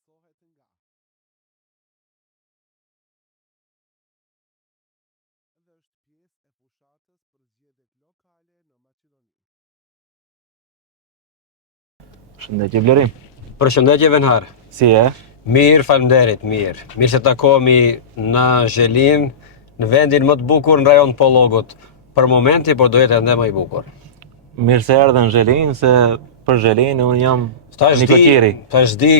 zëvendësohet nga dhe është pjesë e fushatës për zgjedhjet lokale në Maqedoni. Shëndetje Blerim. Përshëndetje Venhar. Si e? Mirë, faleminderit, mirë. Mirë se takohemi në Zhelin, në vendin më të bukur në rajon Pollogut. Për momenti, por do jetë ende më i bukur. Mirë se erdhe në Zhelin, se për Zhelin unë jam Nikotiri. Tash di,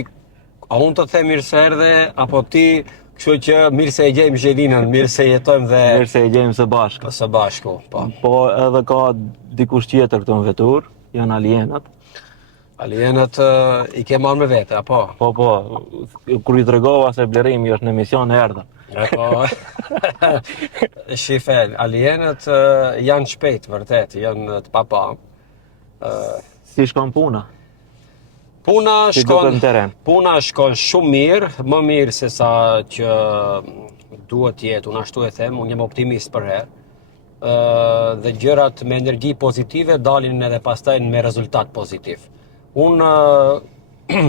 a unë të them mirë se erdhe, apo ti, kështu që mirë se e gjejmë Zhelinën, mirë se jetojmë dhe Mirë se e gjejmë së bashku. së bashku, po. Po edhe ka dikush tjetër këtu në vetur, janë alienat. Alienët i ke marrë me vete, apo? Po, kur i tregova se Blerimi është në emision erdhën. Po. Shife, alienët janë shpejt, vërtet, janë të papa. Si shkon puna? Puna Si duket në teren? Puna shkon shumë mirë, më mirë se sa që duhet jetë, unë ashtu e them, unë jam optimist për herë. Dhe gjërat me energji pozitive dalin edhe pastaj me rezultat pozitiv. Unë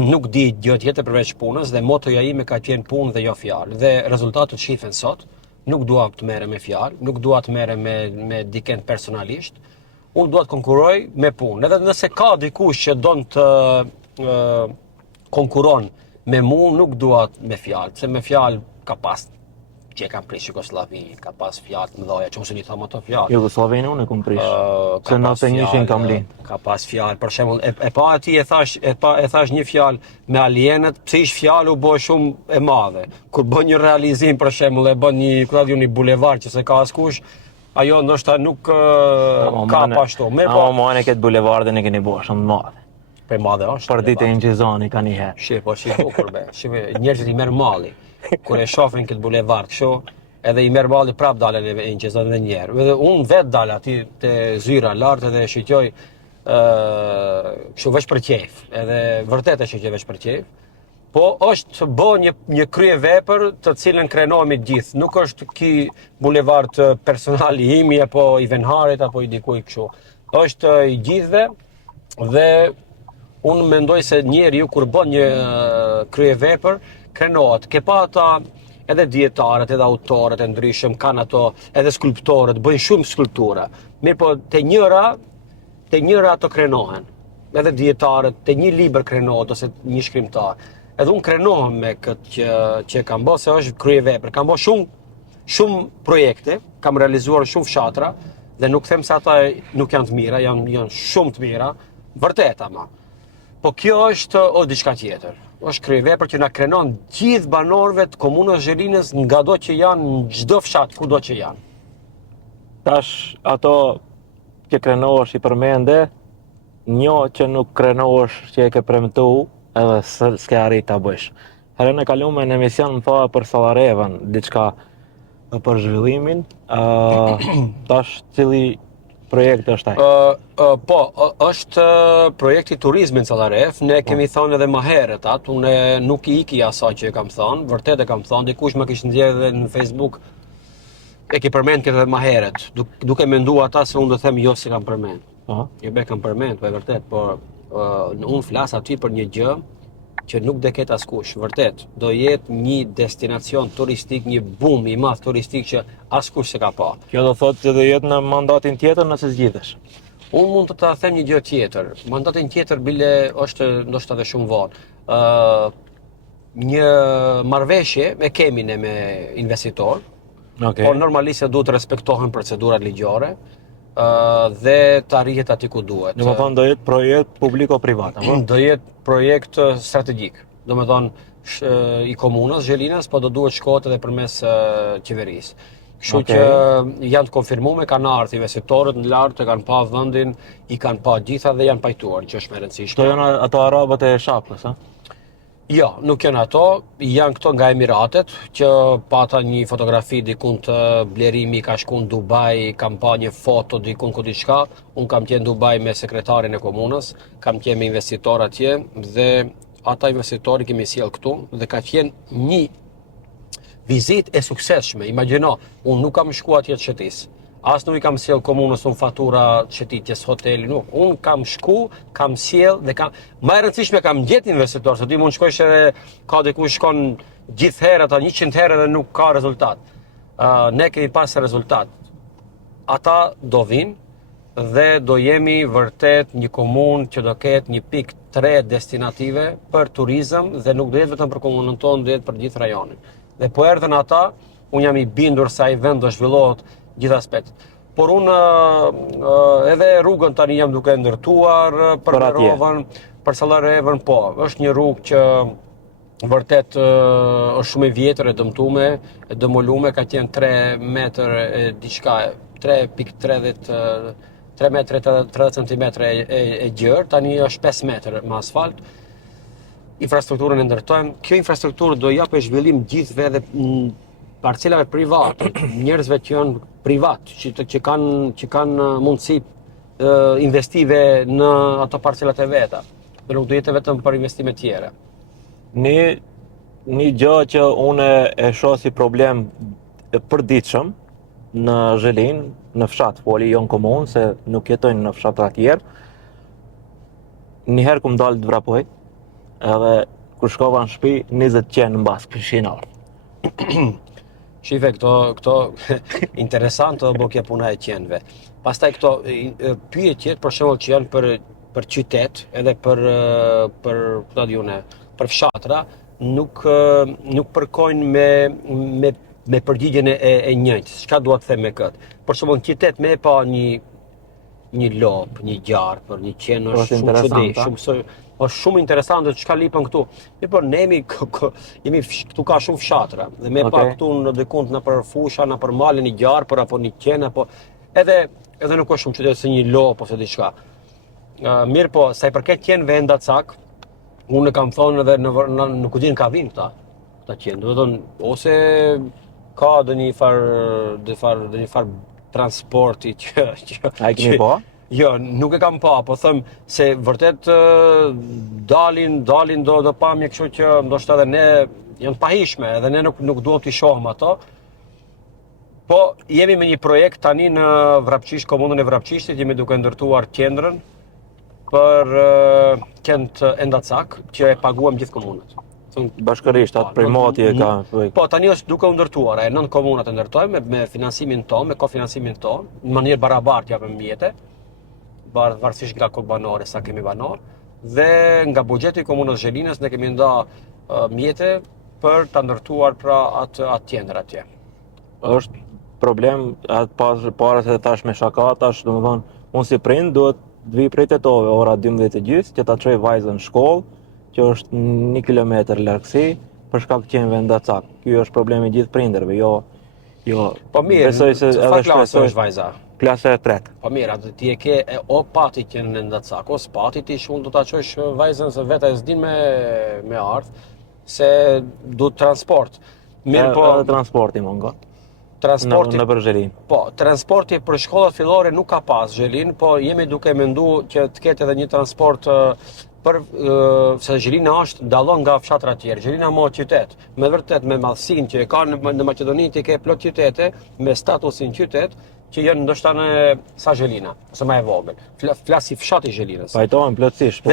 nuk di gjë tjetër përveç punës dhe motoja ime ka qenë punë dhe jo fjalë. Dhe rezultatet shihen sot, nuk dua të merrem me fjalë, nuk dua të merrem me dikën personalisht. Unë dua të konkurroj me punë. Edhe nëse ka dikush që don të konkuron me mua, nuk dua me fjalë, se me fjalë ka pas që e kam prish Jugosllavi, ka pas fjalë të mëdha, që unë i tham ato fjalë. Jugosllavinë unë e kam prish. Se 91-shin kam lind. Ka pas fjalë, për shembull, e pa aty e thash një fjalë me alienët, pse ish fjalë u bë shumë e madhe. Kur bën një realizim, për shembull, e bën një bulevard që se ka askush, ajo ndoshta nuk ka pashtu. Po, e këtë bulevardin e keni bërë shumë të madhe. Për madhe është. Për ditë e Ingjizani ka një herë. Shi bukur be. Njerëzit i merr malli. Kur e shohin këtë bulevard kështu, edhe i merr malli prap dalën e Ingjizani edhe një herë. Edhe unë vet dal aty te zyra lart edhe shqyqoj kështu veç për qejf. Edhe vërtet e shqyqoj veç për qejf. Po është bë një kryevepër të cilën krenohemi të gjithë. Nuk është ky bulevard personali im apo i Venharit apo i dikujt kështu. Është i gjithëve dhe unë mendoj se njeriu kur bën një kryevepër krenohet. Ke pa ata edhe dietarët, edhe autorët e ndryshëm kanë ato, edhe skulptorët bëjnë shumë skulptura. Mirë po te njëra ato krenohen. Edhe dietarët te një libër krenohet ose një shkrimtar. Edhe unë krenohem me këtë që kam bërë, se është kryevepër. Kam bërë shumë projekte, kam realizuar shumë fshatra dhe nuk them se ata nuk janë të mira, janë shumë të mira, vërtet ama. Po kjo është diçka tjetër. Është kryevepër që na krenon gjithë banorëve të komunës Zhelinës ngado që janë në çdo fshat, kudo që janë. Tash ato që krenohesh i përmende, një që nuk krenohesh që e ke premtu, edhe s'ke arrit ta bësh. Herën e kaluar në emision më tha për Sallarevën, diçka për zhvillimin. Tash cili projekt është ai? Po, është projekti turizmi në Sallarev. Ne kemi thënë edhe më herët atë, unë nuk i iki asaj që e kam thënë, vërtet e kam thënë, dikush më kishte nxjerrë edhe në Facebook e ke përmend këtë më herët, duke menduar ata se unë do them jo se kam përmend. Jo be kam përmend, po e vërtet, por unë flas aty për një gjë që nuk do ketë askush, vërtet. Do jetë një destinacion turistik, një boom i madh turistik që askush se ka pa. Kjo do thotë që do jetë në mandatin tjetër nëse zgjidhesh. Unë mund të ta them një gjë tjetër. Mandatin tjetër bile është ndoshta edhe shumë vonë. Një marrëveshje e kemi ne me investitor. Por normalisht duhet të respektohen procedurat ligjore. Dhe të arrihet aty ku duhet. Do të thonë do jetë projekt publiko-privat, apo? Do jetë projekt strategjik. Do të thonë i komunës Zhelinës, po do duhet shkohet edhe përmes qeverisë. Kështu që janë të konfirmuar, kanë ardhur investitorët në lart, e kanë pa vendin, i kanë pa gjitha dhe janë pajtuar, që është më e rëndësishme. Këto janë ato arabët e Shapës, a? Jo, nuk janë ato, janë këto nga Emiratet, që pata një fotografi dikun të Blerimi ka shku në Dubai, kam pa një foto dikun ku diçka, unë kam qenë në Dubai me sekretarin e komunës, kam qenë me investitor atje, dhe ata investitori kemi sjell këtu, dhe ka qenë një vizitë e suksesshme. Imagjino, unë nuk kam shkuar atje të shëtis. As nuk I kam sjell komunës unë fatura shëtitjes hoteli, nuk. Unë kam shku, kam sjell dhe kam... Ma e rëndësishme kam gjetë investitor, se ti mund shkojsh edhe ka dikush shkon gjithë herë, ata 100 herë dhe nuk ka rezultat. Ne kemi pas rezultat. Ata do vinë dhe do jemi vërtet një komunë që do ketë një pikë 3 destinative për turizëm dhe nuk do jetë vetëm për komunën tonë, do jetë për gjithë rajonin. Dhe po erdhen ata, unë jam I bindur se ai vend do zhvillohet gjithë aspektet. Por unë edhe rrugën tani jam duke ndërtuar për Rovën, për Sallarevën, po, është një rrugë që vërtet është shumë e vjetër, e dëmtume, e demolume, ka qenë 3 metër e diçka, 3 metre 30 cm e gjërë, tani është 5 metrë me asfalt. Infrastrukturën e ndërtojmë. Kjo infrastrukturë do japë zhvillim gjithve edhe parcelave private, njerëzve që janë privat, që kanë mundësi investive në ato parcelat e veta. Dhe nuk do jetë vetëm për investime tjera. Një gjë që unë e shoh si problem e përditshëm në Zhelin, në fshat, foli jo në komunë, se nuk jetojnë në fshatra tjerë. Njëherë kum dalë të vrapoj, edhe kur shkova në shtëpi, 20 qenë në bas pishinar. Shive, këto interesant do kjo puna e qenëve. Pastaj këto pyetjet për shembull që janë për qytet, edhe për fshatra, nuk përkojnë me përgjigjen e njëjtë. Çka dua të them me këtë? Për shembull, në qytet me pa një lop, një gjarpër, një qenë është shumë çudi, është shumë interesante çka lipën këtu. Por ne jemi këtu ka shumë fshatra dhe me pa këtu në dikund në për fusha, në për malin një gjarpër apo një qenë apo edhe nuk është shumë çudi se një lop ose diçka. Mirë po, sa I përket qenëve endacak, unë kam thonë edhe në kuzhinë ka vinë këta qenë. Do të thonë ose ka dhe një far transporti që A I keni pa? Jo, nuk e kam pa, po them se vërtet dalin do pamje kështu që ndoshta edhe ne janë pahishme, edhe ne nuk duam t'i shohim ato. Po jemi me një projekt tani në Vrapqish, komunën e Vrapqishtit, jemi duke ndërtuar qendrën për qend Endacak, që e paguam gjithë komunat. Bashkërisht, atë primati e ka... Po, tani është duke u ndërtuar, 9 komunat e ndërtojmë me finansimin tonë, me kofinansimin tonë, në mënyrë barabartë japim mjete, varësisht nga kokë banore sa kemi banor, dhe nga buxheti I komunës Zhelinës ne kemi nda mjete për ta ndërtuar pra atë qendër atje. Është problem, atë para se thash me shaka, tash domethënë, unë si prind duhet të vi prej Tetove ora 12:30 që ta çoj vajzën në shkollë, që është 1 kilometër largësi, për shkak të qenëve ndacak. Ky është problemi I gjithë prindërve, jo. Po mirë, besoj se edhe shpresoj është vajza. Klasa e 3. Po mirë, atë ti e ke o pati qenë në ndacak, o spati ti shumë do ta çosh vajzën se vetë e s'din me ardh, se du transport. Mirë po edhe transporti mungo. Transporti në për Zhelin. Po, transporti për shkollat fillore nuk ka pas Zhelin, po jemi duke menduar që të ketë edhe një transport se Zhelina është dallon nga fshatra tjerë. Zhelina mo qytet, me vërtet me madhsinë që e ka në Maqedoni ti ke plot qytete me statusin qytet që janë ndoshta në sa Zhelina, ose më e vogël. Flasi fshati Zhelinës. Pajtohen plotësisht, po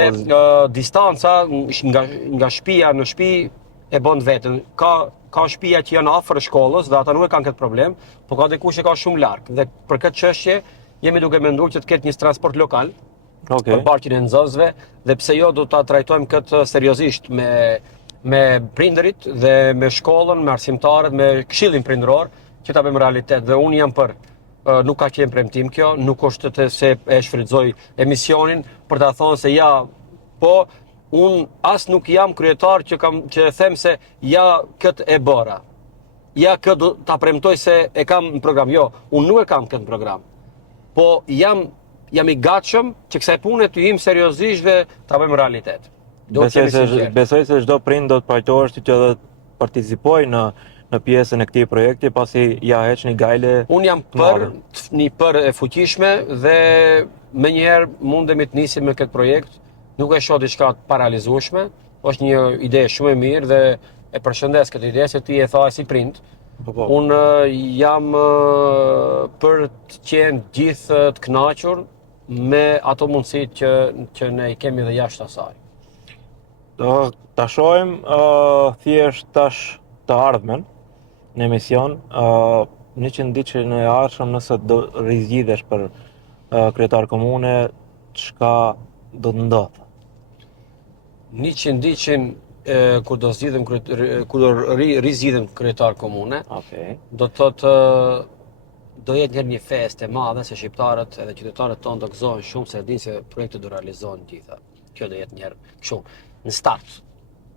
distanca nga shtëpia në shtëpi e bën vetën. Ka shtëpia që janë afër shkollës dhe ata nuk e kanë këtë problem, por ka dikush që ka shumë larg. Dhe për këtë çështje jemi duke menduar që të ketë një transport lokal. Për parqin e nxënësve dhe pse jo do ta trajtojmë këtë seriozisht me prindërit dhe me shkollën, me arsimtarët, me këshillin prindëror që ta bëjmë realitet. Dhe unë jam për nuk ka qenë premtim kjo, nuk është se e shfrytëzoj emisionin për ta thënë se ja, po unë as nuk jam kryetar që them se ja këtë e bëra. Ja këtë ta premtoj se e kam në program. Jo, unë nuk e kam këtë në program. Po jam I gatshëm që kësaj pune të jim seriozisht dhe ta bëjmë realitet. Besoj se çdo prind do të pajtohesh që edhe participoj në pjesën e këtij projekti, pasi ja heq një gajle. Unë jam për e fuqishme dhe menjëherë mundemi të nisim me këtë projekt. Nuk e shoh diçka të paralizueshme, është një ide shumë e mirë dhe e përshëndes këtë ide se ti e tha si prind. Po. Unë jam për të qenë gjithë të kënaqur me ato mundësitë që ne i kemi dhe jashtë asaj. Do ta shohim thjesht tash të ardhmen në emision 100 ditën e ardhshëm nëse do rizgjidhesh për kryetar komune, çka do të ndodhë? 100 ditën kur do zgjidhem kur do rizgjidhem kryetar komune, Okej. do të thotë do jetë një festë e madhe se shqiptarët edhe qytetarët tonë do gëzohen shumë se dinë se projektet do realizohen gjitha. Kjo do jetë një kështu në start.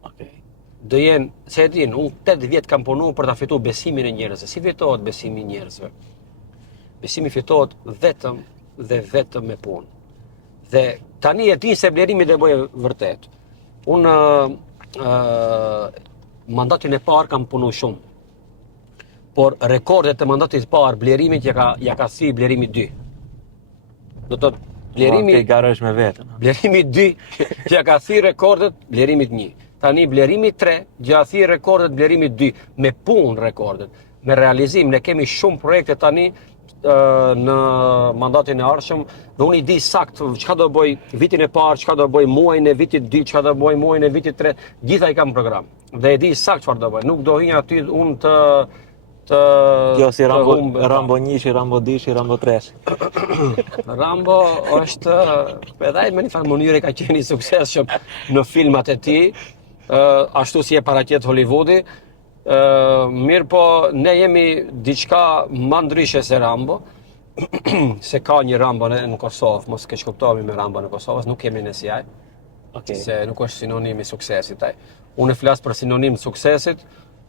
Okej. Do jenë, se e din, unë 8 vjet kam punuar për ta fituar besimin e njerëzve. Si fitohet besimi i njerëzve? Besimi fitohet vetëm dhe vetëm me punë. Dhe tani e din se blerimi do bëjë vërtet. Unë mandatin e parë kam punuar shumë. Por rekordet e mandatit parë blerimit ja ka si blerimi 2. Do të thotë blerimi garosh me veten. Blerimi 2 ja ka si rekordet blerimit 1. Tani blerimi 3 ja si rekordet blerimit 2 me punë rekordet. Me realizim ne kemi shumë projekte tani në mandatin e ardhshëm dhe unë i di sakt çka do bëj vitin e parë, çka do bëj muajin e vitit 2, çka do bëj muajin e vitit 3, gjitha i kam program. Dhe e di sakt çfarë do bëj. Nuk do hinj aty unë të Jo si Rambo 1, Rambo 2, Rambo 3. Rambo është edhe me një farë mënyrë ka qenë i suksesshëm në filmat e tij, ashtu si e paraqet Hollywoodi. Mirë po, ne jemi diçka më ndryshe se Rambo, se ka një Rambo në Kosovë, mos keq kuptohemi me Rambo në Kosovë, nuk kemi ne si ai. Okej. Se nuk është sinonim i suksesit ai. Unë flas për sinonim të suksesit,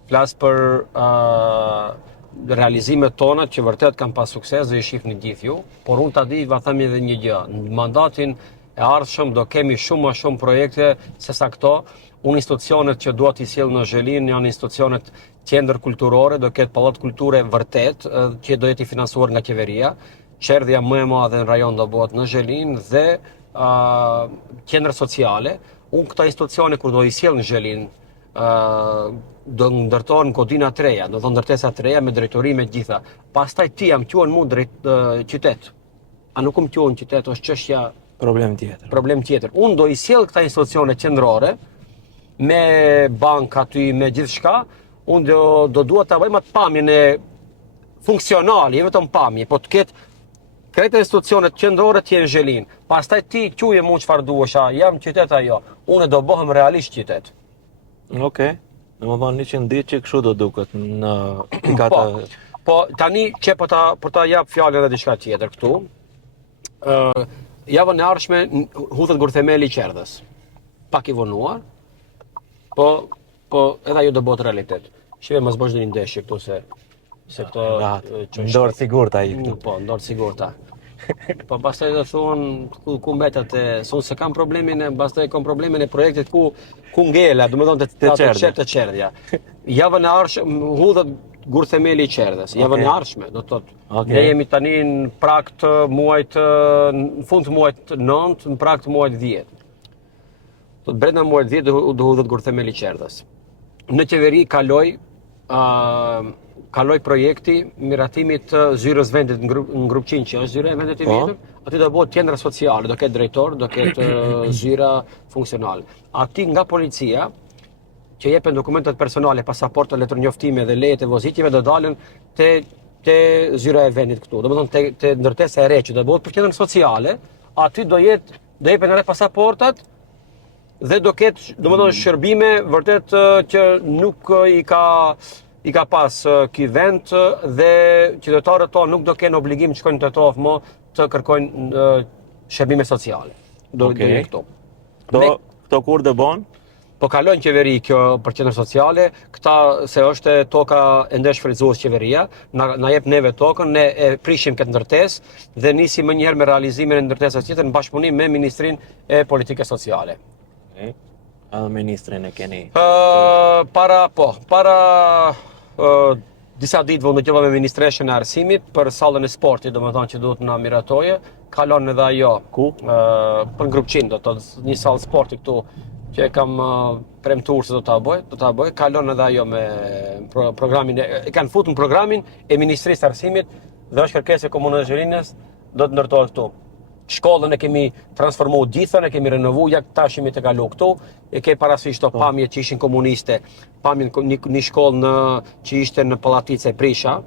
flas për realizimet tona që vërtet kanë pas sukses dhe i shihni gjithë ju, por unë ta di, va them edhe një gjë. Në mandatin e ardhshëm do kemi shumë më shumë projekte sesa këto. Unë institucionet që dua t'i sjell në Zhelinë janë institucionet qendër kulturore, do ketë pallat kulture vërtet që do jetë i financuar nga qeveria. Qerdhja më e madhe në rajon do bëhet në Zhelinë dhe qendër sociale. Unë këta institucione kur do i sjell në Zhelinë do ndërtohen kodina të reja, do ndërtesa të reja me drejtorime gjitha. Pastaj ti jam quhen mu qytet. A nuk më quhen qytet, është çështja Problem tjetër. Problem tjetër. Unë do i sjell këta institucione qendrore me bank aty, me gjithçka. Unë do dua ta bëjmë atë pamjen e funksionale, jo vetëm pamje, po të ketë krejtë institucionet qendrore të jenë Zhelinë. Pastaj ti quje mu çfarë duhesh, jam qytet ajo. Unë do bëhem realisht qytet. Okej. Domethënë 100 ditë që kështu do duket në pikata. Po tani që po ta jap fjalën edhe diçka tjetër këtu. Javën e ardhshme huthet gurthemeli i Qerdhës. Pak i vonuar. Po edhe ajo do bëhet realitet. Shive mos bësh ndonjë ndeshje këtu se këto ndor sigurt ai këtu. Po, ndor sigurta. Po pastaj do thonë ku mbetet se kam problemin pastaj kam problemin e projektit ku ngela, domethënë të Qerdhja. Javën e ardhshme hudhet gurthemeli i Qerdhës. Javën e ardhshme, do thotë. Ne jemi tani në prag të muajit në fund të muajit 9, në prag të muajit 10. Do të brenda muajit 10 do hudhet gurthemeli i Qerdhës. Në qeveri kaloi projekti miratimit të zyrës vendit në Grupçin, që është zyra e vendit i vjetër. Aty do bëhet qendra sociale, do ketë drejtor, do ketë zyra funksionale. Aty nga policia, që jepen dokumentet personale, pasaporta, letër njoftime dhe lejet e vozitjeve do dalen te zyra e vendit këtu. Domethënë te ndërtesa e re që do bëhet për qendrën sociale, aty do jepen edhe pasaportat dhe do ketë domethënë shërbime vërtet që nuk i ka pas ky vend dhe qytetarët tonë nuk do kenë obligim të shkojnë te TOFMO të kërkojnë shërbime sociale. Do jenë këto. Këto kur do bën? Po kalojnë qeveri kjo për qendrën sociale, këta se është toka e ndeshfrytzues qeveria, na jep neve tokën, ne e prishim këtë ndërtesë dhe nisim më njëherë me realizimin e ndërtesës tjetër në bashkëpunim me Ministrinë e Politikës Sociale. Edhe ministrin e keni. Para disa ditë vonë do të me ministreshën e arsimit për sallën e sportit, domethënë që duhet na miratoje, kalon edhe ajo. Ku? Për Grupçin, do të thotë një sallë sporti këtu që e kam premtuar se do ta bëj, kalon edhe ajo me programin e kanë futur në programin e Ministrisë së Arsimit dhe është kërkesë e Komunës së Zherinës, do të ndërtohet këtu. Shkollën e kemi transformuar gjithën, e kemi renovuar, ja tash jemi të kalu këtu, e ke parasysh to pamje që ishin komuniste, pamjen një shkollë që ishte në Pallaticë e Prisha,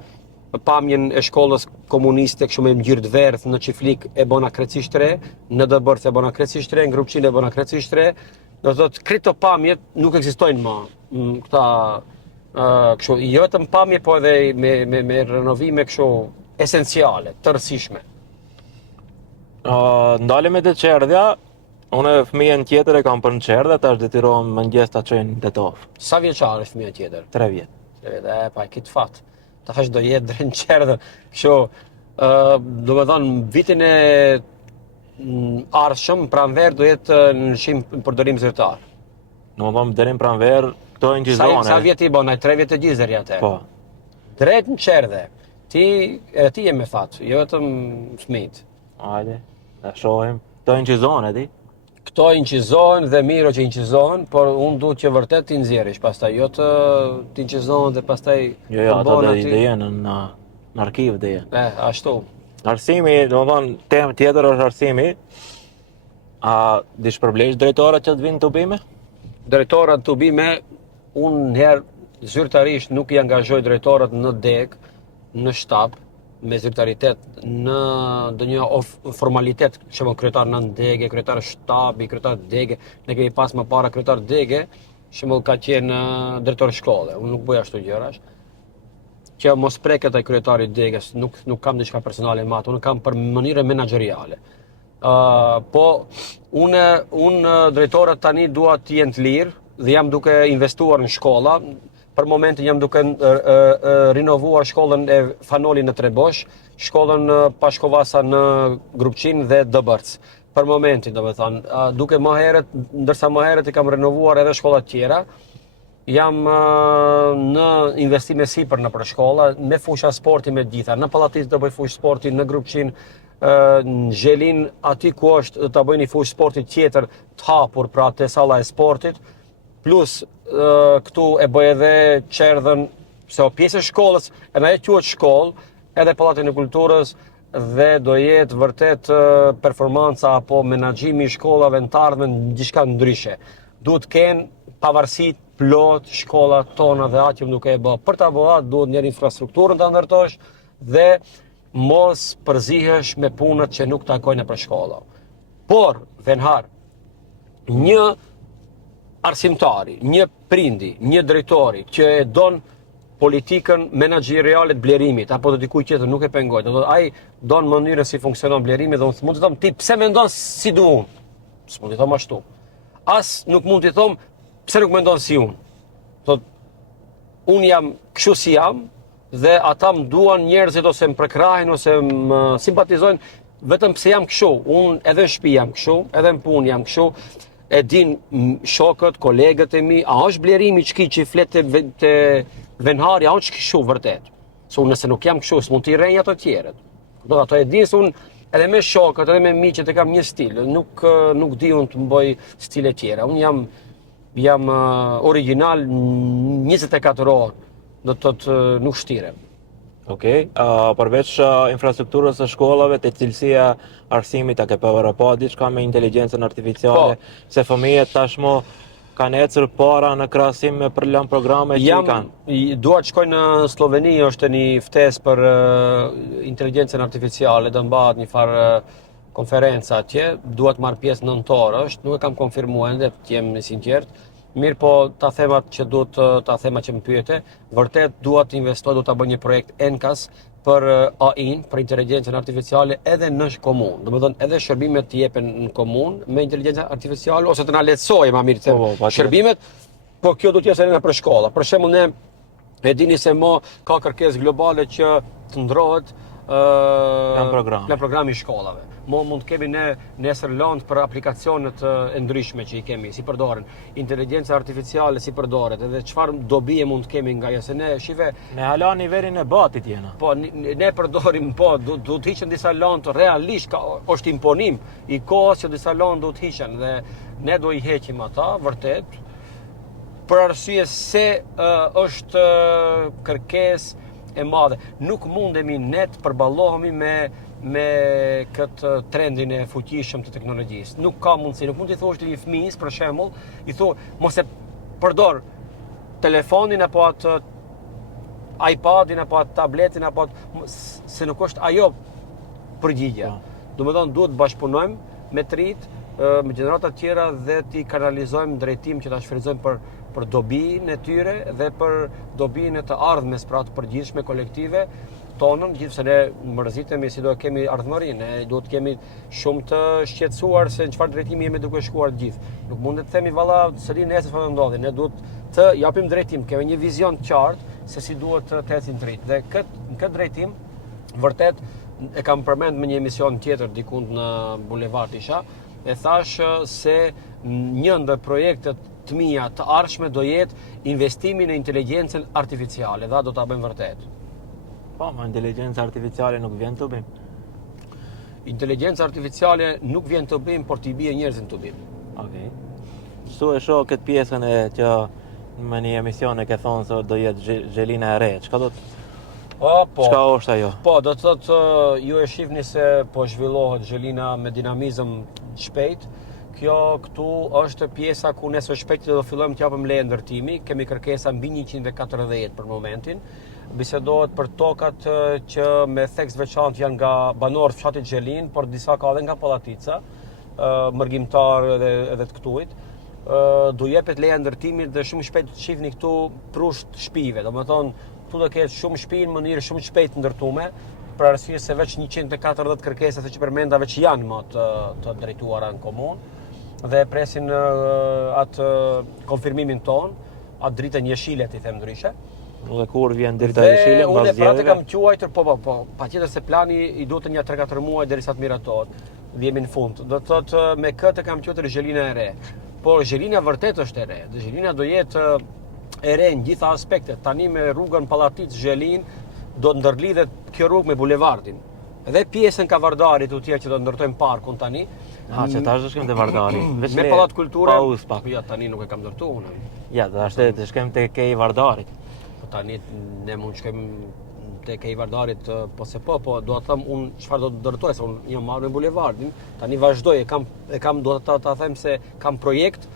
pamjen e shkollës komuniste kështu me ngjyrë të verdhë në Çiflik e bona Krecisht 3, në Dëbërth e bona Krecisht 3, në Grupçin e bona Krecisht 3. Do të thotë këto pamjet nuk ekzistojnë më. Këta kështu jo vetëm pamje, po edhe me renovime kështu esenciale, të rëndësishme. Ndalem me të çerdhja, unë fëmijën tjetër e kam për në çerdhe, tash detyrohem mëngjes ta çojnë në Tetov. Sa vjeçar është fëmia tjetër? 3 vjet. 3 vjet, pa kit fat. Tash do jetë drejt në çerdhe. Kështu, do të thonë vitin e ardhshëm pranver do jetë në shim përdorim zyrtar. Domethënë deri në pranver këto janë gjizone. Sa vjet i bën, ai 3 vjet të gjizëri atë. Po. Drejt në çerdhe. Ti je me fat, jo vetëm fëmijët. Hajde, ta shohim. Këto janë gjizone, di? Këto incizohen dhe miro që incizohen, por unë duhet që vërtet t'i nxjerrish, pastaj jo të incizohen dhe pastaj Jo, ato do jenë në arkiv dhe jenë. Ashtu. Arsimi, domethënë temë tjetër është arsimi. A di shpërblesh drejtorët që të vinë të bime? Drejtorat të bime, unë herë zyrtarisht nuk i angazhoj drejtorët në deg, në shtab, me zyrtaritet në ndonjë formalitet, shembull kryetar në dege, kryetar shtabi, kryetar dege, ne kemi pas më para kryetar dege, shembull ka qenë drejtor shkolle. Unë nuk bëj ashtu gjërash. Që mos preket ai kryetari i degës, nuk kam diçka personale me atë, unë kam për mënyrë menaxheriale. Po unë drejtorët tani dua të jenë të lirë dhe jam duke investuar në shkolla. Për momentin jam duke rinovuar shkollën e Fanolit në Trebosh, shkollën Pashkovasa në Grupçin dhe Dëbërth. Për momentin, domethënë, duke ndërsa më herët i kam renovuar edhe shkolla të tjera, jam në investime sipër në për shkolla, me fusha sporti me gjitha. Në Pallaticë do bëj fushë sporti, në Grupçin, në Zhelin, aty ku është ta bëj një fushë sporti tjetër të hapur, pra te salla e sportit, plus këtu e bëj edhe çerdhën se o pjesë e shkollës, edhe ajo quhet shkollë, edhe Pallatin e Kulturës dhe do jetë vërtet performanca apo menaxhimi i shkollave në të ardhmen diçka ndryshe. Duhet kenë pavarësi plot shkollat tona dhe atë që duke e bë. Për ta bërë duhet një infrastrukturën ta ndërtosh dhe mos përzihesh me punët që nuk takojnë për shkolla. Por, venhar, një arsimtari, një prindi, një drejtori që e don politikën menaxheriale të blerimit apo të dikujt tjetër nuk e pengoj. Do thotë ai don mënyrën si funksionon blerimi dhe unë mund të them ti pse mendon si du unë. S'mund të them ashtu. As nuk mund të them pse nuk mendon si unë. Thotë unë jam kështu si jam dhe ata më duan njerëzit ose më prekrahin ose më simpatizojnë vetëm pse jam kështu. Unë edhe në shtëpi jam kështu, edhe në punë jam kështu. E din shokët, kolegët e mi, a është blerimi që flet të venhari, a është kështu vërtet? Se unë nëse nuk jam kështu, s'mund t'i rrenj ato tjerët. Do ato e din se unë edhe me shokët, edhe me miqët e kam një stil, nuk di unë të mboj stile tjera. Unë jam original 24 orë, do të thotë nuk shtirem. Okej, përveç infrastrukturës së shkollave, te cilësia arsimit, a ke pa diçka me inteligjencën artificiale, se fëmijët tashmë kanë ecur para në krahasim me përlan programe që kanë. Dua të shkoj në Sloveni, është një ftesë për inteligjencën artificiale, do mbahet një farë konferencë atje, dua të marr pjesë nëntor, nuk e kam konfirmuar ende, të jem sinqert. Mirë, po ta themat që duhet ta thema që më pyete, vërtet dua të investoj, do ta bëj një projekt ENKAS për AI-n, për inteligjencën artificiale edhe në komunë. Domethënë edhe shërbimet të jepen në komunë me inteligjencën artificiale ose të na lehtësojë më mirë të shërbimet, po kjo do të jetë edhe për shkolla. Për shembull ne e dini se ka kërkesë globale që të ndrohet plan programi i shkollave. mund të kemi ne nesër lëndë për aplikacionet e ndryshme që i kemi, si përdoren, inteligjenca artificiale si përdoret, edhe çfarë dobi mund të kemi nga ajo, se ne shive Ne hala nivelin e batit jena. po ne përdorim du të hiqen disa lëndë realisht është imponim i kohës që disa lëndë du të hiqen dhe ne do i heqim ata vërtet për arsye se është kërkesë e madhe. Nuk mundemi ne të përballohemi me këtë trendin e fuqishëm të teknologjisë. Nuk ka mundësi, nuk mund t'i thosh një fëmijës për shembull, i thua mos e përdor telefonin apo atë iPadin apo atë tabletin apo se nuk është ajo përgjigja. Domethënë duhet të bashkëpunojmë me të rinjt, me gjenerata të tjera dhe t'i kanalizojmë drejtim që ta shfrytëzojmë për dobinë e tyre dhe për dobinë e të ardhmes, pra të përgjithshme kolektive tonën, gjithse ne mërzitemi si do kemi ardhmërinë, ne duhet të kemi shumë të shqetësuar se në çfarë drejtimi jemi duke shkuar të gjithë. Nuk mund të themi valla sëri nesër çfarë ndodhi, ne duhet të japim drejtim, kemi një vizion të qartë se si duhet të ecin të rinjt. Dhe në këtë drejtim vërtet e kam përmend me një emision tjetër dikund në Bulevard isha, e thash se një ndër projektet të mia të ardhshme do jetë investimi në inteligjencën artificiale, dhe do ta bëjmë vërtet. Po, ma inteligjenca artificiale nuk vjen të bim. Inteligjenca artificiale nuk vjen të bim, por t'i bie njerëzin të bim. Okej. Kështu e shoh këtë pjesën e që me një emision e ke thonë se do jetë Gjelina e re. Çka do të Çka është ajo? Po, do të thotë ju e shihni se po zhvillohet Gjelina me dinamizëm shpejt. Kjo këtu është pjesa ku ne së shpejti do fillojmë të japim leje ndërtimi. Kemi kërkesa mbi 140 për momentin. Bisedohet për tokat që me theks veçantë janë nga banorët fshatit Gjelin, por disa ka edhe nga Pallatica, mërgjimtar edhe të këtuit. Do jepet leja ndërtimit dhe shumë shpejt të shihni këtu prusht shtëpive. Domethënë, këtu do ketë shumë shtëpi në mënyrë shumë shpejt të ndërtume, për arsye se veç 140 kërkesa që përmenda veç janë më të drejtuara në komunë dhe presin atë konfirmimin ton, atë dritën jeshile i them ndryshe. Dhe kur vjen drita jeshile mbas zgjedhjeve? Unë pratë kam quajtur, po, patjetër se plani i duhet një 3-4 muaj derisa të miratohet. Dhe jemi në fund. Do të thotë me këtë kam quajtur Gjelina e re. Por Gjelina vërtet është e re. Dhe Gjelina do jetë e re në gjitha aspektet. Tani me rrugën Pallatic Gjelin do të ndërlidhet kjo rrugë me bulevardin. Edhe pjesën Kavardarit u tjerë që do ndërtojmë parkun tani. Që tash do shkojmë te Vardari. Me Pallat Kulture. Pauz pak. Ja, tani nuk e kam ndërtuar unë. Ja, tash të shkojmë te Kej Vardarit. Po tani ne mund të shkojmë te Kej Vardarit, po do të them unë çfarë do të ndërtoj, se unë jam marrë me bulevardin. Tani vazhdoj, do ta them se kam projekt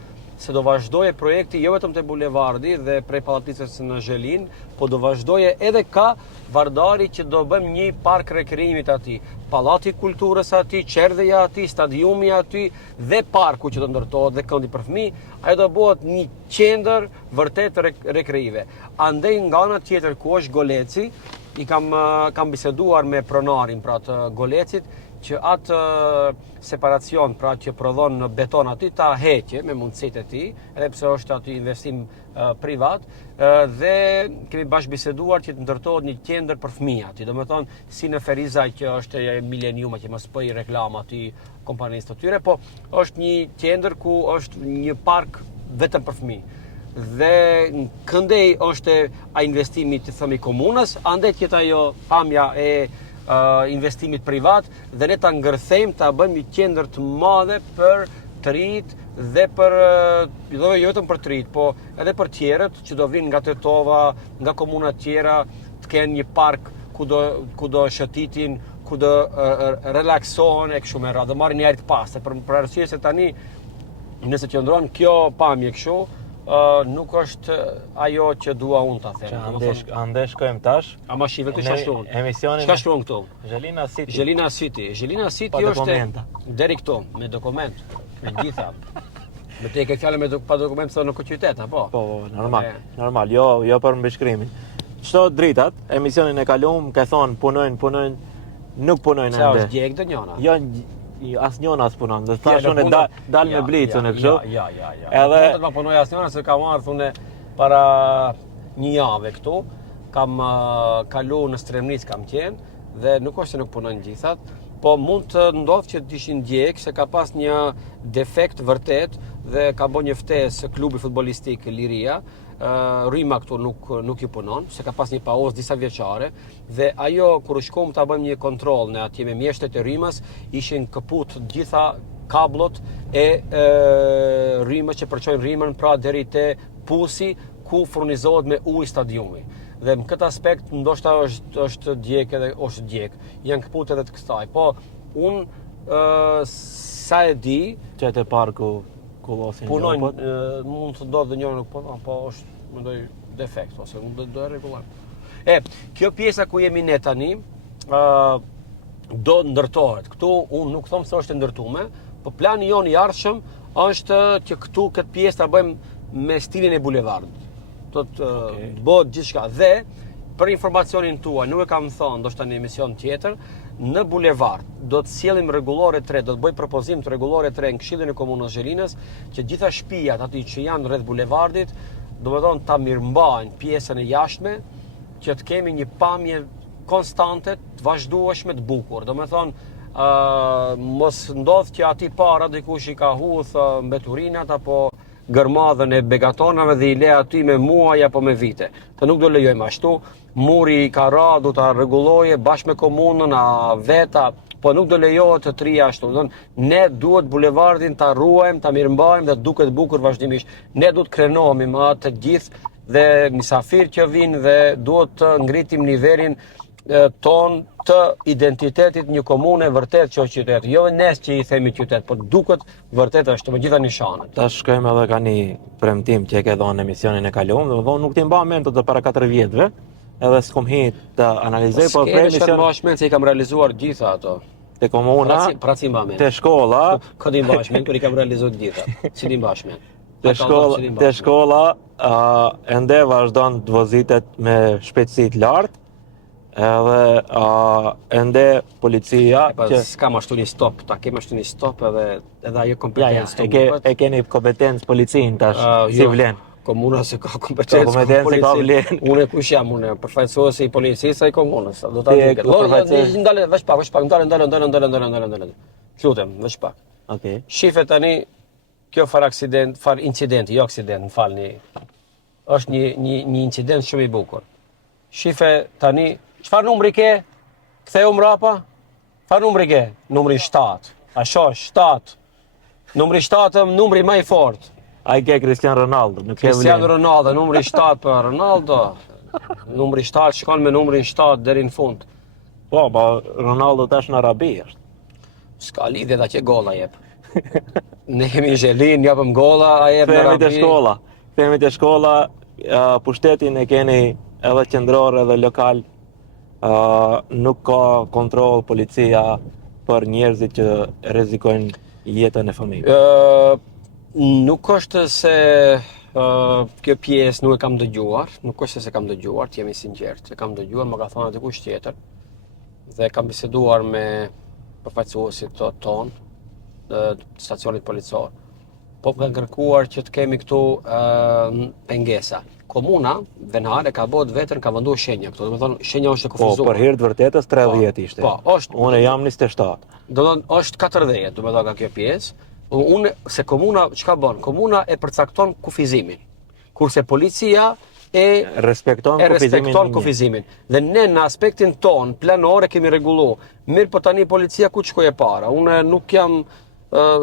se do vazhdoje projekti jo vetëm te bulevardi dhe prej Pallaticës në Gjelin, po do vazhdoje edhe ka Vardari që do bëjmë një park rekreimit aty, Pallati Kulturës aty, qerdheja aty, stadiumi aty dhe parku që do ndërtohet dhe këndi për fëmijë, ajo do bëhet një qendër vërtet rekreive. Andaj nga ana tjetër ku është Goleci, i kam biseduar me pronarin pra të Golecit që atë separacion, pra që prodhon në beton aty, ta heqe me mundësitë e tij, edhe pse është aty investim privat, dhe kemi bashkëbiseduar që të ndërtohet një qendër për fëmijë aty. Domethënë si në Ferizaj që është e Millennium, që mos bëj reklam aty kompanisë të tyre, po është një qendër ku është një park vetëm për fëmijë. Dhe këndej është ai investimi të themi komunës, andaj që ajo pamja e investimit privat dhe ne ta ngërthejmë, ta bëjmë një qendër të madhe për të rinjt dhe për jo vetëm për të rinjt, po edhe për tjerët që do vinë nga Tetova, nga komuna tjera, të kenë një park ku do shëtitin, ku do relaksohen e kështu me radhë, do marrin një ajër të pastër, për arsye se tani nëse qëndron kjo pamje kështu, nuk është ajo që dua unë ta them. Ande shkojmë tash. Ama shive këtu çfarë shkruan? Emisionin. Çka shkruan këtu? Gjelina City. Gjelina City. Gjelina City është deri këtu me dokument, me gjitha. Me te ke fjalë pa dokument se në qytet apo? Po, normal. Jo për mbishkrimin. Çto dritat, emisionin e kaluam, ka thon punojnë, nuk punojnë ende. Sa është djeg do njëna? Jo, asnjëna s'punon. Do thashë unë dal me blicën e kështu. Ja. Edhe do të më punoj asnjëna se kam marrë unë para një javë këtu. Kam kalu në Stremnic kam qenë dhe nuk është se nuk punojnë gjithat. po mund të ndodhë që të ishin djeg se ka pas një defekt vërtet dhe ka bo një ftesë klubi futbolistik Liria. Rryma këtu nuk ju punon, se ka pas një pauzë disa vjeçare dhe ajo kur u shkom ta bëjmë një kontroll në atje me mjeshtet e rrymës, ishin kaput gjitha kablot e rrymës që përçojnë rrymën pra deri te pusi ku furnizohet me ujë stadiumi. Dhe në këtë aspekt ndoshta është djeg edhe është djeg. Janë kaput edhe të kësaj. Po unë sa e di që te parku kullosin punojnë, mund të ndodhë dhe njërë nuk punon, po është mendoj defekt ose mund do e rregullar. Kjo pjesa ku jemi ne tani do ndërtohet. Këtu unë nuk them se është e ndërtuar, po plani jon i ardhshëm është që këtu këtë pjesë ta bëjmë me stilin e bulevardit. Do të bëhet gjithçka dhe për informacionin tuaj, nuk e kam thënë ndoshta në emision tjetër, në bulevard do të sjellim rregullore 3, do të bëj propozim të rregullore 3 në Këshillin e Komunës Zhelinës, që gjitha shtëpiat aty që janë rreth bulevardit, domethënë ta mirëmbajnë pjesën e jashtme, që të kemi një pamje konstante, të vazhdueshme, të bukur. Domethënë mos ndodh që aty para dikush I ka hudh mbeturinat apo gërmadhën e begatonave dhe I le aty me muaj apo me vite. Të nuk do lejojmë ashtu. Muri ka ra, do ta rregulloje bashkë me komunën, veta, po nuk do lejohet të trija ashtu. Ne duhet bulevardin ta ruajmë, ta mirëmbajmë dhe duket bukur vazhdimisht. Ne duhet krenohemi me atë të gjithë dhe mysafir që vinë dhe duhet të ngritim nivelin ton të identitetit një komune vërtet që është qytet. Jo nes që I themi qytet, por duket vërtet është me gjitha nishanët. Ta shkojmë edhe ka një premtim që e ke dhënë në emisionin e kaluar, domethënë nuk ti mba mend të para 4 vjetëve, edhe s'kom hi të analizoj, por për emision bashkëmen se I kam realizuar gjitha ato. Te komuna, te shkolla, këtë I bashkëmen kur I kam realizuar gjitha. Si I bashkëmen. Te shkolla ende vazhdon të vozitet me shpejtësi të lartë. Edhe ende policia që s'kam ashtu një stop, ta kem ashtu një stop edhe ajo kompetencë. E keni kompetencë policin tash, si vlen. Komuna se ka kompetencë ka vlen. Unë kush jam, unë përfaqësuesi I policisë ai komunës. Do ta di. Ndale veç pak, ndale. Lutem, veç pak. Okej. Shife tani kjo far incidenti, jo aksident, më falni. Është një incident shumë I bukur. Shife tani çfarë numri ke? Ktheu mrapa? Çfarë numri ke? Numri 7. A shoh 7. Numri 7 numri më I fortë. Ai ke Cristiano Ronaldo, nuk ke Cristiano Ronaldo, numri 7 për Ronaldo. Numri 7 shkon me numrin 7 deri në fund. Po, Ronaldo tash në Arabi është. S'ka lidhje da që golla jep. Ne jemi Zhelin, japëm golla, a jep në Arabi. Themi te shkolla, pushtetin e keni edhe qendror edhe lokal, nuk ka kontroll policia për njerëzit që rrezikojnë jetën e fëmijëve. Nuk është se kjo pjesë nuk e kam dëgjuar, nuk është se kam dëgjuar, të jemi sinqert, e kam dëgjuar, më ka thënë dikush tjetër dhe kam biseduar me përfaqësuesit tonë stacionit policor. Po kanë kërkuar që të kemi këtu pengesa. Komuna venale ka bërë vetën ka venduar shenja këtu. Domethënë shenja është e kufizuar. Po për hir të vërtetës 30 ishte. Po, është. Unë jam 27. Domethënë është 40, domethënë ka kjo pjesë. Unë se komuna çka bën? Komuna e përcakton kufizimin. Kurse policia e respekton kufizimin. Dhe ne në aspektin ton planor e kemi rregulluar. Mirë, po tani policia ku shkojë para? Unë nuk jam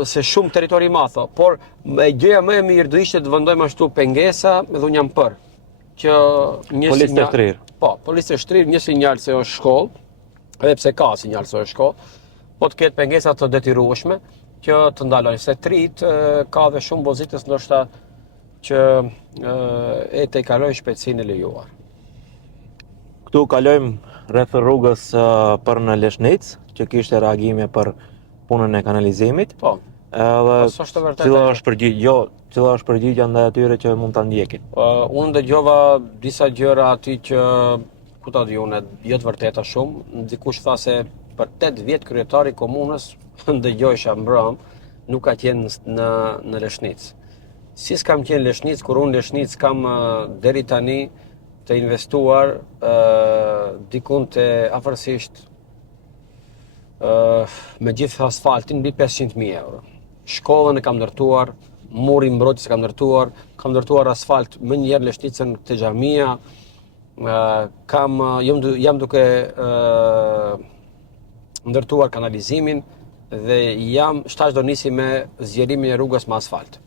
se shumë territori matho, por gjëja më e mirë do ishte të vendojmë ashtu pengesa me dhunjam për. Që një policë të shtrirë. Po, policë të shtrirë, një sinjal se është shkollë, edhe pse ka sinjal se është shkollë, po të ketë pengesa të detyrueshme që të ndalojnë, se trit ka dhe shumë vozitës ndoshta që e të kalojnë shpejtësinë e lejuar. Këtu kalojmë rreth rrugës për në Leshnic, që kishte reagime për punën e kanalizimit. Po. Edhe cila është përgjigja ndaj atyre që mund ta ndjekin. Unë dëgjova disa gjëra aty që ku ta di unë, jo të vërteta shumë. Dikush tha se për 8 vjet kryetari I komunës dëgjojsha mbrëm, nuk ka qenë në Leshnic. Si s'kam qenë Leshnic, kur unë Leshnic kam deri tani të investuar dikun të afërsisht me gjithë asfaltin mbi 500.000 euro. Shkollën e kam ndërtuar, muri mbrojtjes e kam ndërtuar asfalt më njëherë Leshnicën te xhamia, jam duke ndërtuar kanalizimin dhe jam shtash do nisi me zgjerimin e rrugës me asfalt.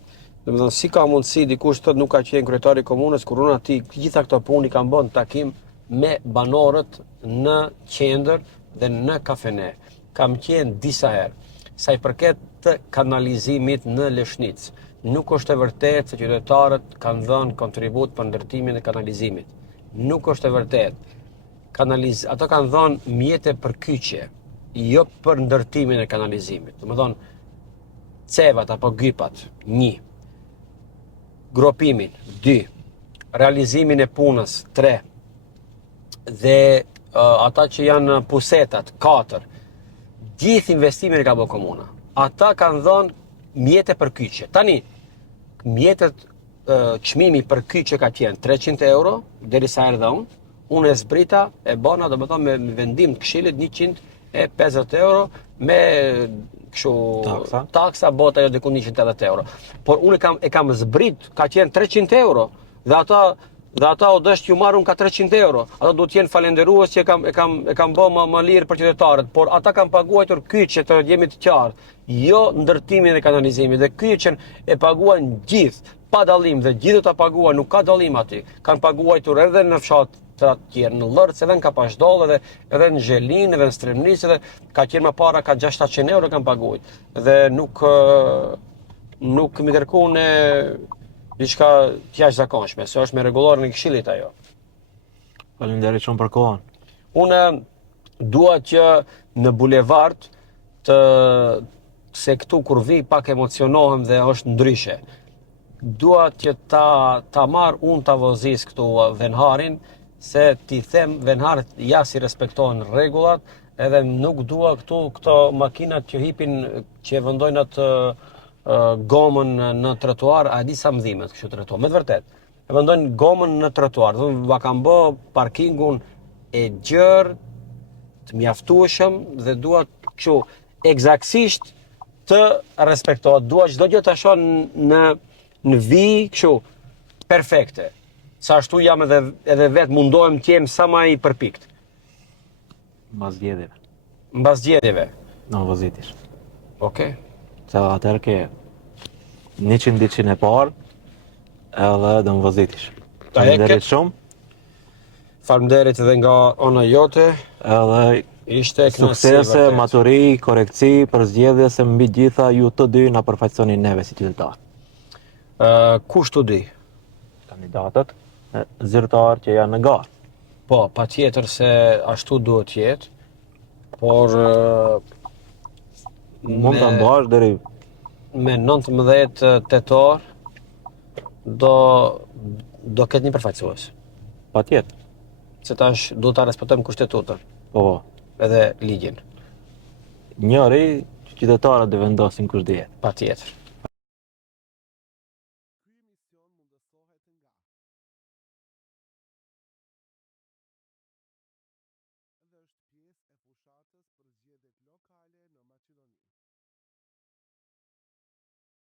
Domethënë si ka mundësi dikush thotë nuk ka qenë kryetari i komunës kur unë aty gjitha këto punë i kam bën takim me banorët në qendër dhe në kafene. Kam qenë disa herë. Sa i përket të kanalizimit në Leshnicë, nuk është e vërtetë se qytetarët kanë dhënë kontribut për ndërtimin e kanalizimit. Nuk është e vërtetë. Ato kanë dhënë mjete përkyçje, jo për ndërtimin e kanalizimit. Domethënë cevat apo gypat, 1, gropimin, 2, realizimin e punës, 3, dhe ata që janë pusetat, 4, gjithë investimin e ka bërë komuna. Ata kanë dhënë mjete përkyçje. Tani, mjetet çmimi përkyçje ka qenë 300 euro, derisa erdha unë e zbrita, e bona, domethënë me vendim të këshillit 150 euro, me kështu taksa bota jo diku 180 euro. Por unë e kam zbrit, ka qenë 300 euro, dhe ata o dësht ju marrun ka 300 euro. Ata duhet jenë falenderues që e kam bë më lirë për qytetarët, por ata kanë paguajtur kyçe, të jemi të qartë, jo ndërtimin e kanalizimit, dhe kyçen e paguan gjithë, pa dallim, dhe gjithë ta paguajnë, nuk ka dallim aty. Kanë paguajtur edhe në fshat të tjerë, në Lërc, edhe në Kapashdoll, edhe në Zhelin, edhe në Stremnis, edhe ka qenë më para ka 600 euro kanë paguajtur. Dhe nuk më kërkuan diçka të jashtëzakonshme, se është me rregullorin e këshillit ajo. Faleminderit shumë për kohën. Unë dua që në bulevard se këtu kur vi pak emocionohem dhe është ndryshe. Dua që ta marr unë ta vozis këtu venharin, se ti them venharët ja si respektohen rregullat, edhe nuk dua këto makinat që hipin, që vendojnë atë gomën në trotuar, a di sa mdhimet kështu trotuar. Me të vërtetë, e vendojnë gomën në trotuar. Va kam bë parkingun e gjerë, të mjaftueshëm, dhe dua kështu eksaktësisht të respektohet. Dua çdo gjë ta shoh në vijë kështu perfekte. Sa ashtu jam edhe vetë mundohem të jem sa më i përpikt. Mbas zgjedhjeve. Mbas zgjedhjeve. Në vozitish. Okej. Se atëherë ke 100 e parë, edhe do më vozitish. Faleminderit shumë. Faleminderit edhe nga ona jote. Edhe ishte suksese, maturi, korekci, për zgjedhje, se mbi gjitha ju të dy na përfaqësoni neve si qytetar. Kush të dy? Kandidatët, zyrtar që janë në garë. Po, patjetër se ashtu duhet jetë, por mund ta mbash deri me 19 tetor do ketë një përfaqësues. Patjetër. Se tash duhet ta respektojmë kushtetutën. Po. Edhe ligjin. Njëri që qytetarët do vendosin kush do jetë. Patjetër.